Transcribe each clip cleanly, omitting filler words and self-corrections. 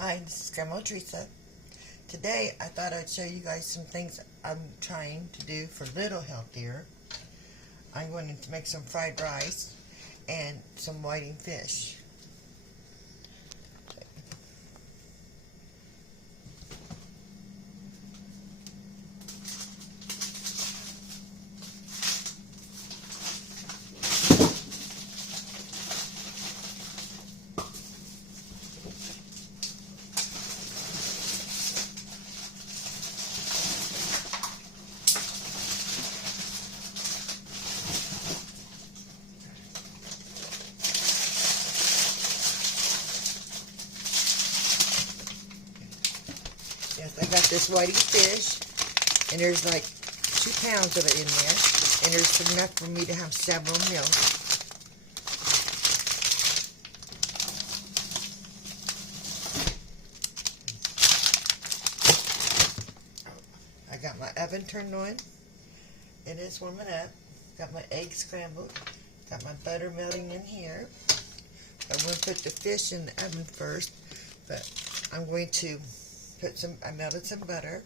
Hi, this is Grandma Teresa. Today I thought I'd show you guys some things I'm trying to do for a little healthier. I'm going to make some fried rice and some whiting fish. Yes, I got this whiting fish, and there's like 2 pounds of it in there, and there's enough for me to have several meals. I got my oven turned on. It is warming up. Got my eggs scrambled. Got my butter melting in here. I'm going to put the fish in the oven first, but I'm going to I melted some butter.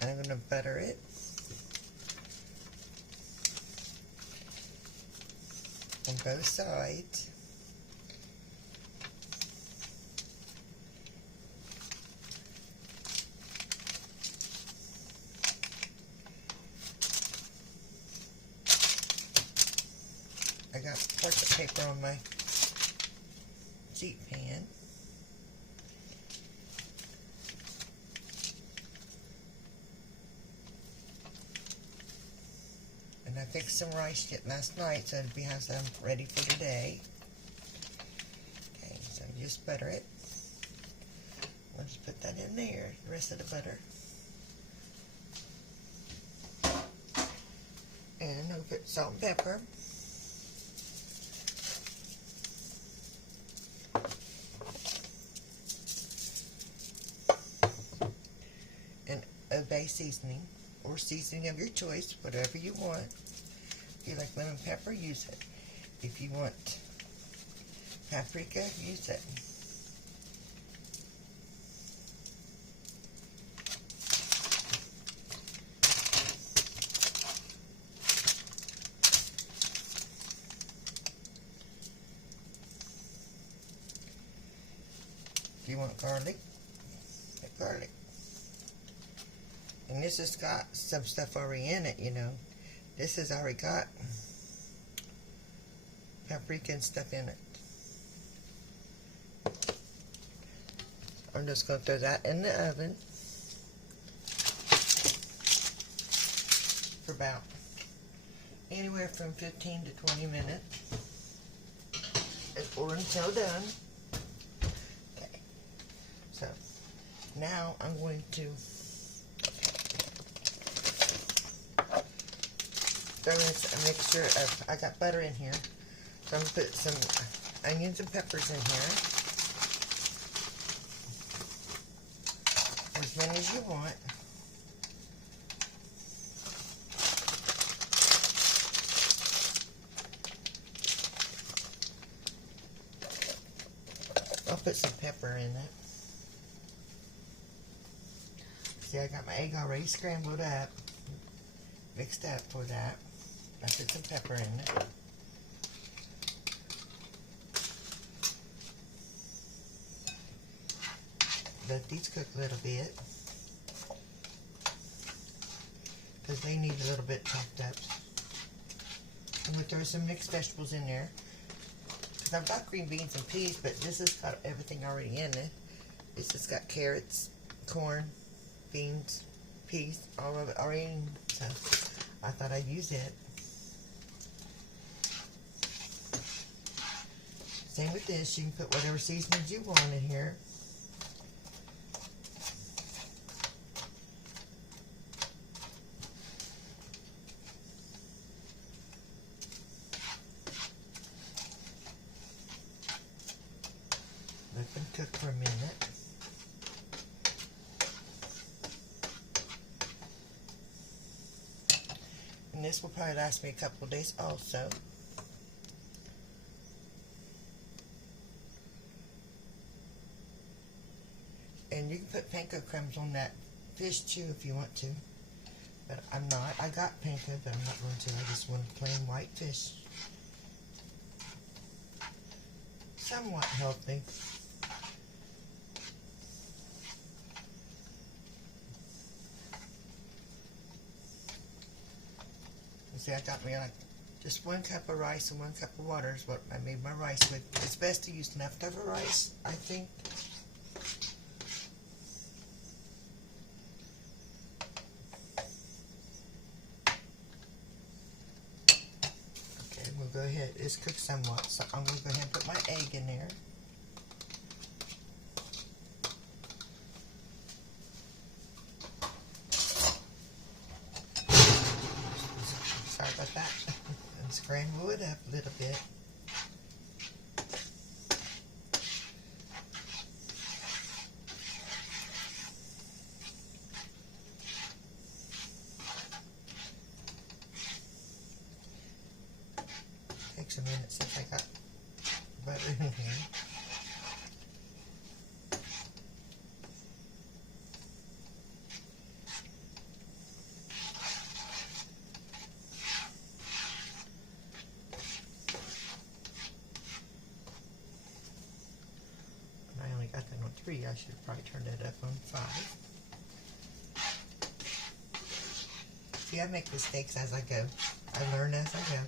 And I'm going to butter it. On both sides. I got parchment paper on my sheet pan. And I fixed some rice kit last night, so we have some ready for today. Okay, so just butter it. I'll just put that in there, the rest of the butter. And I'll put salt and pepper. And Obey seasoning, or seasoning of your choice, whatever you want. If you like lemon pepper, use it. If you want paprika, use it. If you want garlic, get garlic. And this has got some stuff already in it, you know. This has already got paprika and stuff in it. I'm just going to throw that in the oven for about anywhere from 15 to 20 minutes, or until done. Okay, so now I'm going to throw in a mixture of, I got butter in here, so I'm going to put some onions and peppers in here, as many as you want. I'll put some pepper in it. See, I got my egg already scrambled up, mixed up for that. I put some pepper in it. Let these cook a little bit, because they need a little bit chopped up. I'm going to throw some mixed vegetables in there, because I've got green beans and peas, but this has got everything already in it. This has got carrots, corn, beans, peas, all of it already in, so I thought I'd use it. Same with this, you can put whatever seasonings you want in here. Let them cook for a minute. And this will probably last me a couple of days also. And you can put panko crumbs on that fish too if you want to. But I'm not. I got panko, but I'm not going to. I just want plain white fish. Somewhat healthy. See, I got me like just 1 cup of rice and 1 cup of water is what I made my rice with. It's best to use leftover rice, I think. Okay, we'll go ahead. It's cooked somewhat, so I'm going to go ahead and put my egg in there. Sorry about that. And scramble it up a little bit. Takes a minute since I got butter in here. I only got that on 3. I should have probably turned it up on 5. See, I make mistakes as I go. I learn as I go.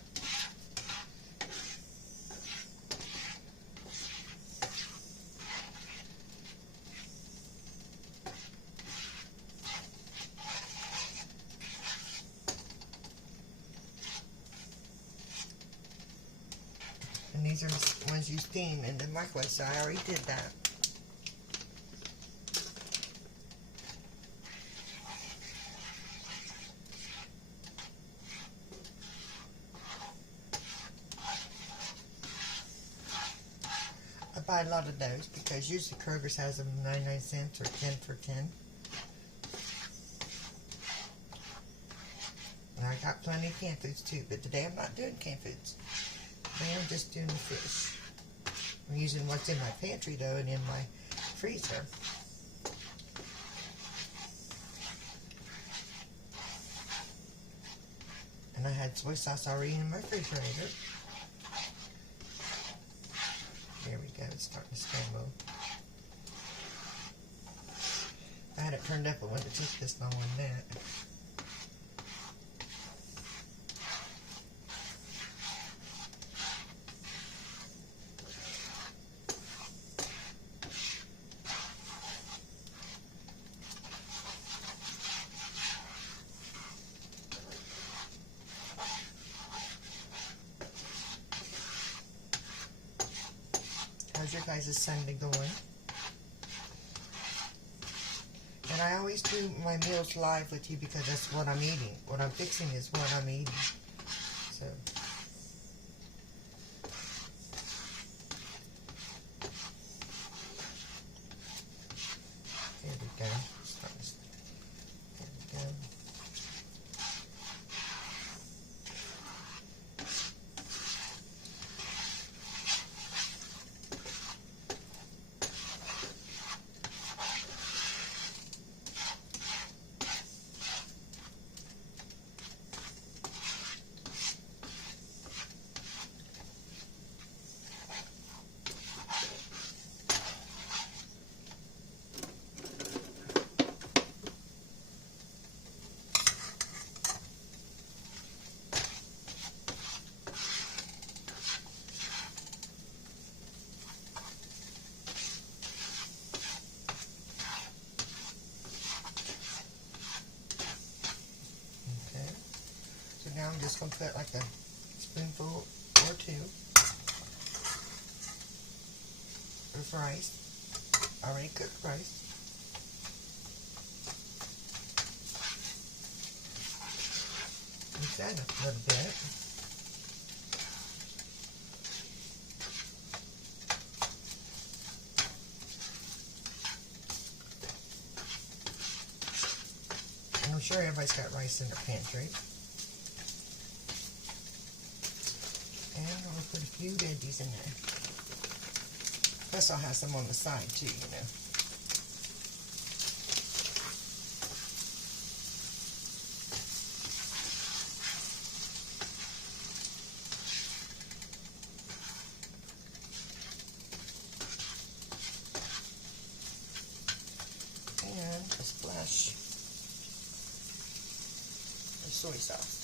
And these are the ones you steam in the microwave, so I already did that. I buy a lot of those because usually Kroger's has them 99 cents or 10 for 10. And I got plenty of canned foods too, but today I'm not doing canned foods. Today I'm just doing the fish. I'm using what's in my pantry though and in my freezer. And I had soy sauce already in my refrigerator. There we go, it's starting to scramble. I had it turned up, but wouldn't take this long on that. How's your guys' Sunday going? And I always do my meals live with you because that's what I'm eating. What I'm fixing is what I'm eating. So. There we go. There we go. Now I'm just going to put like a spoonful or 2 of rice, already cooked rice. Mix that up a little bit. And I'm sure everybody's got rice in their pantry. And I'm going to put a few veggies in there. Plus I'll have some on the side too, you know. And a splash of soy sauce.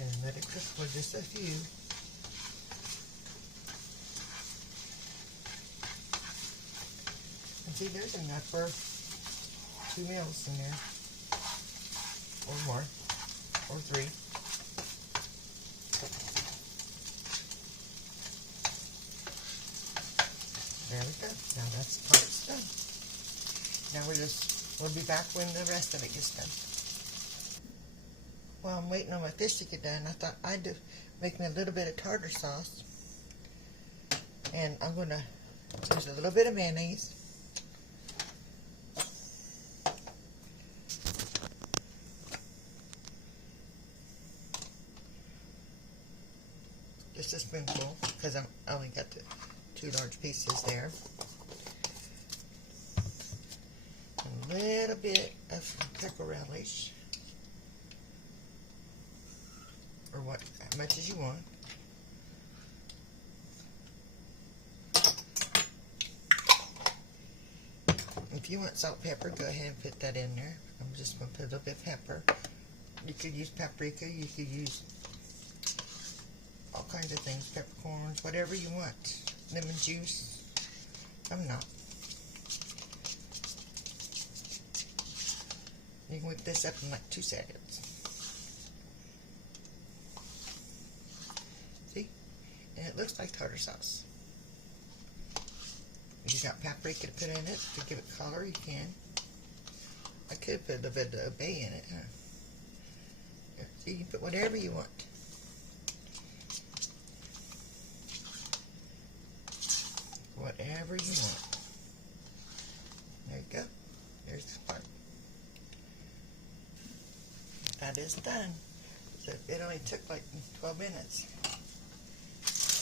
And let it cook for just a few. And see, there's enough for 2 meals in there. Or more. Or 3. There we go. Now that's part's done. Now we'll be back when the rest of it gets done. While I'm waiting on my fish to get done, I thought I'd make me a little bit of tartar sauce. And I'm going to use a little bit of mayonnaise. Just a spoonful, because I only got the 2 large pieces there. A little bit of pepper relish. Or what, as much as you want. If you want salt, pepper, go ahead and put that in there. I'm just going to put a little bit of pepper. You could use paprika, you could use all kinds of things, peppercorns, whatever you want. Lemon juice. I'm not. You can whip this up in like 2 seconds. See? And it looks like tartar sauce. If you've got paprika to put in it to give it color, you can. I could put a little bit of bay in it, huh? Here, see, you can put whatever you want. Whatever you want. There you go. There's the part. That is done. So it only took like 12 minutes.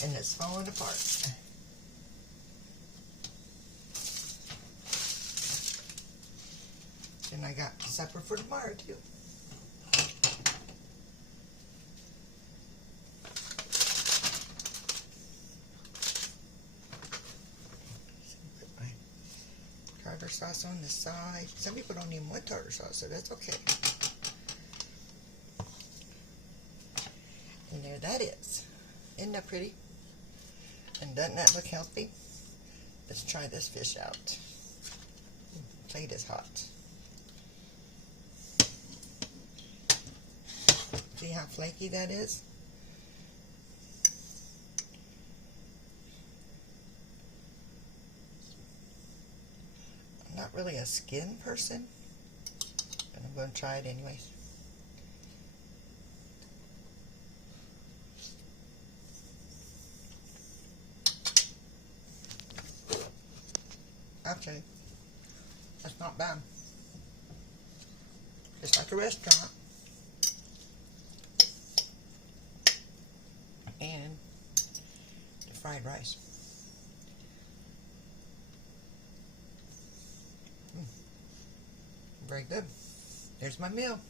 And it's falling apart. And I got supper for tomorrow too. Put my tartar sauce on the side. Some people don't even want tartar sauce, so that's okay. And there that is. Isn't that pretty? And doesn't that look healthy? Let's try this fish out. Plate is hot. See how flaky that is? I'm not really a skin person, but I'm going to try it anyways. Actually, that's not bad. Just like a restaurant. And the fried rice. Very good. There's my meal.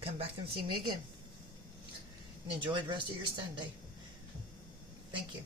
Come back and see me again. And enjoy the rest of your Sunday. Thank you.